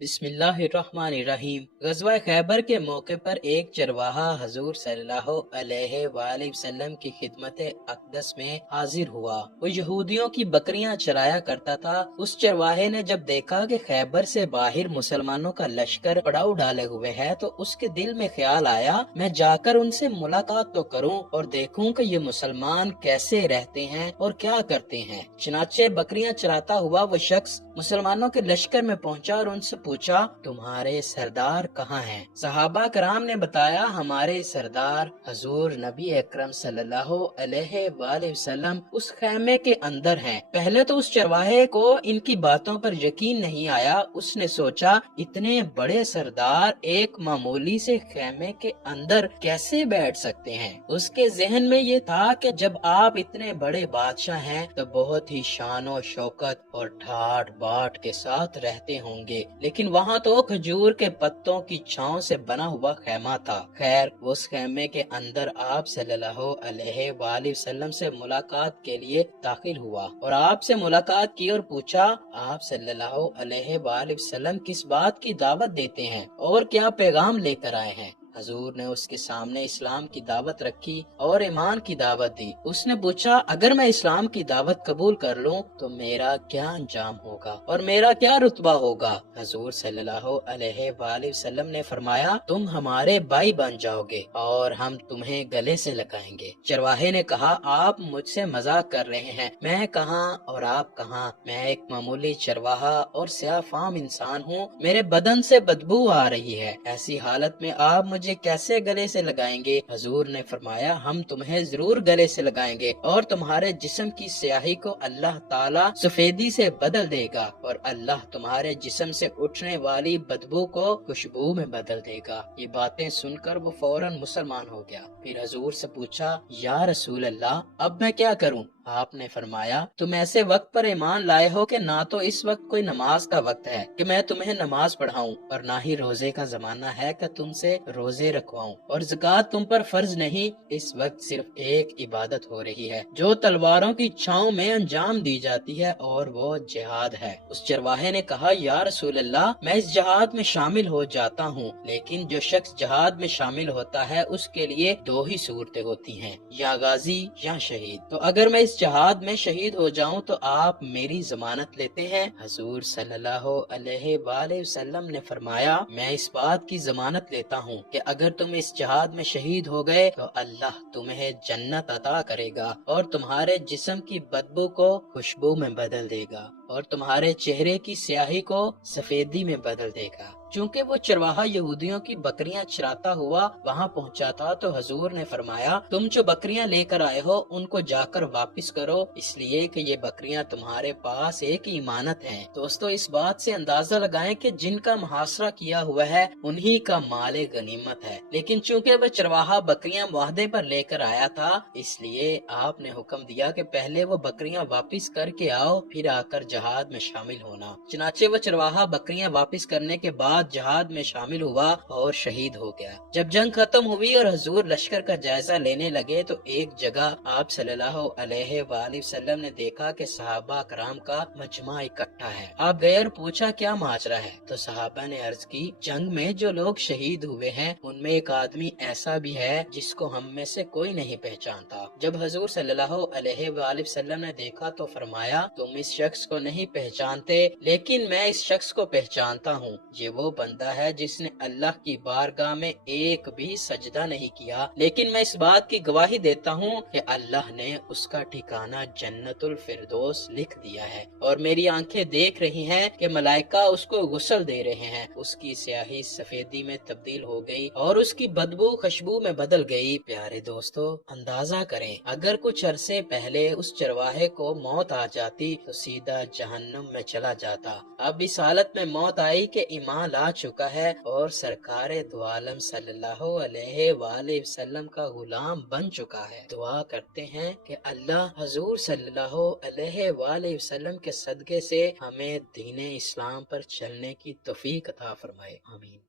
बिस्मिल्लाहिर्रहमानिर्रहीम। ग़ज़वा खैबर के मौके पर एक चरवाहा हजूर सल्लल्लाहु अलैहि वसल्लम की खिदमत अक़दस में हाजिर हुआ। वो यहूदियों की बकरियां चराया करता था। उस चरवाहे ने जब देखा कि खैबर से बाहर मुसलमानों का लश्कर पड़ाव डाले हुए है तो उसके दिल में ख्याल आया, मैं जाकर उनसे मुलाकात तो करूं और देखूं कि ये मुसलमान कैसे रहते हैं और क्या करते हैं। चनाचे बकरियां चराता हुआ वो शख्स मुसलमानों के लश्कर में पहुंचा और उनसे पूछा, तुम्हारे सरदार कहाँ हैं? सहाबा कराम ने बताया, हमारे सरदार हजूर नबी अकरम सल्लल्लाहु अलैहि वसल्लम उस खैमे के अंदर हैं। पहले तो उस चरवाहे को इनकी बातों पर यकीन नहीं आया। उसने सोचा, इतने बड़े सरदार एक मामूली से खैमे के अंदर कैसे बैठ सकते हैं। उसके जहन में ये था कि जब आप इतने बड़े बादशाह हैं तो बहुत ही शान शौकत और ठाठ बाट के साथ रहते होंगे, लेकिन वहाँ तो खजूर के पत्तों की छांव से बना हुआ खैमा था। खैर, उस खैमे के अंदर आप सल्लल्लाहु अलैहि वसल्लम से मुलाकात के लिए दाखिल हुआ और आपसे मुलाकात की और पूछा, आप सल्लल्लाहु अलैहि वसल्लम किस बात की दावत देते हैं और क्या पैगाम लेकर आए हैं। हजूर ने उसके सामने इस्लाम की दावत रखी और ईमान की दावत दी। उसने पूछा, अगर मैं इस्लाम की दावत कबूल कर लूं तो मेरा क्या अंजाम होगा और मेरा क्या रुतबा होगा। हजूर सल्लल्लाहु अलैहि वसल्लम ने फरमाया, तुम हमारे भाई बन जाओगे और हम तुम्हें गले से लगाएंगे। चरवाहे ने कहा, आप मुझसे मजाक कर रहे हैं, मैं कहाँ और आप कहाँ। मैं एक मामूली चरवाहा और स्याफाम इंसान हूँ, मेरे बदन से बदबू आ रही है, ऐसी हालत में आप मुझे कैसे गले से लगाएंगे। हजूर ने फरमाया, हम तुम्हें जरूर गले से लगाएंगे और तुम्हारे जिस्म की स्याही को अल्लाह ताला सफेदी से बदल देगा और अल्लाह तुम्हारे जिस्म से उठने वाली बदबू को खुशबू में बदल देगा। ये बातें सुनकर वो फौरन मुसलमान हो गया। फिर हजूर से पूछा, या रसूल अल्लाह, अब मैं क्या करूं। आपने फरमाया, तुम ऐसे वक्त पर ईमान लाए हो कि ना तो इस वक्त कोई नमाज का वक्त है कि मैं तुम्हें नमाज पढ़ाऊं और ना ही रोजे का जमाना है कि तुमसे रोजे रखवाऊं, और ज़कात तुम पर फर्ज नहीं। इस वक्त सिर्फ एक इबादत हो रही है जो तलवारों की छांव में अंजाम दी जाती है और वो जिहाद है। उस चरवाहे ने कहा, या रसूल अल्लाह, मैं इस जिहाद में शामिल हो जाता हूँ, लेकिन जो शख्स जिहाद में शामिल होता है उसके लिए दो ही सूरतें होती हैं, या गाजी या शहीद। तो अगर मैं इस जिहाद में शहीद हो जाऊं तो आप मेरी जमानत लेते हैं। हजूर सल्लल्लाहु अलैहि वसल्लम ने फरमाया, मैं इस बात की जमानत लेता हूँ कि अगर तुम इस जिहाद में शहीद हो गए तो अल्लाह तुम्हें जन्नत अता करेगा और तुम्हारे जिस्म की बदबू को खुशबू में बदल देगा और तुम्हारे चेहरे की स्याही को सफेदी में बदल देगा। चूँकि वो चरवाहा यहूदियों की बकरियां चराता हुआ वहाँ पहुँचा था तो हजूर ने फरमाया, तुम जो बकरियां लेकर आए हो उनको जाकर वापस करो, इसलिए कि ये बकरियां तुम्हारे पास एक इमानत हैं। दोस्तों, इस बात से अंदाजा लगाएं कि जिनका मुहासरा किया हुआ है उन्हीं का माले गनीमत है, लेकिन चूँकि वह चरवाहा बकरियां मुआहदे पर लेकर आया था इसलिए आपने हुक्म दिया कि पहले वो बकरियां वापिस करके आओ, फिर आकर जहाद में शामिल होना। चनाचे वो चरवाहा बकरियां वापिस करने के बाद जहाद में शामिल हुआ और शहीद हो गया। जब जंग खत्म हुई और हजूर लश्कर का जायजा लेने लगे तो एक जगह आप सल्लल्लाहु अलैहि वसल्लम ने देखा कि सहाबा कराम का मजमा इकट्ठा है। आप गए और पूछा, क्या माजरा है। तो सहाबा ने अर्ज की, जंग में जो लोग शहीद हुए हैं उनमें एक आदमी ऐसा भी है जिसको हम में से कोई नहीं पहचानता। जब हजूर सल्लल्लाहु अलैहि वसल्लम ने देखा तो फरमाया, तुम इस शख्स को नहीं पहचानते, लेकिन मैं इस शख्स को पहचानता हूँ। ये वो बंदा है जिसने अल्लाह की बारगाह में एक भी सजदा नहीं किया, लेकिन मैं इस बात की गवाही देता हूँ कि अल्लाह ने उसका ठिकाना जन्नतुल फिरदौस लिख दिया है और मेरी आंखें देख रही हैं कि मलाइका उसको गुस्ल दे रहे हैं। उसकी स्याही सफेदी में तब्दील हो गई और उसकी बदबू खुशबू में बदल गई। प्यारे दोस्तों, अंदाजा करें, अगर कुछ अरसे पहले उस चरवाहे को मौत आ जाती तो सीधा जहन्नुम में चला जाता। अब इस हालत में मौत आई कि ईमान ला चुका है और सरकारे दो आलम सल्लल्लाहु अलैहि वसल्लम का गुलाम बन चुका है। दुआ करते हैं कि अल्लाह हजूर सल्लल्लाहु अलैहि वसल्लम के सदके से हमें दीन इस्लाम पर चलने की तौफीक अता फरमाए। आमीन।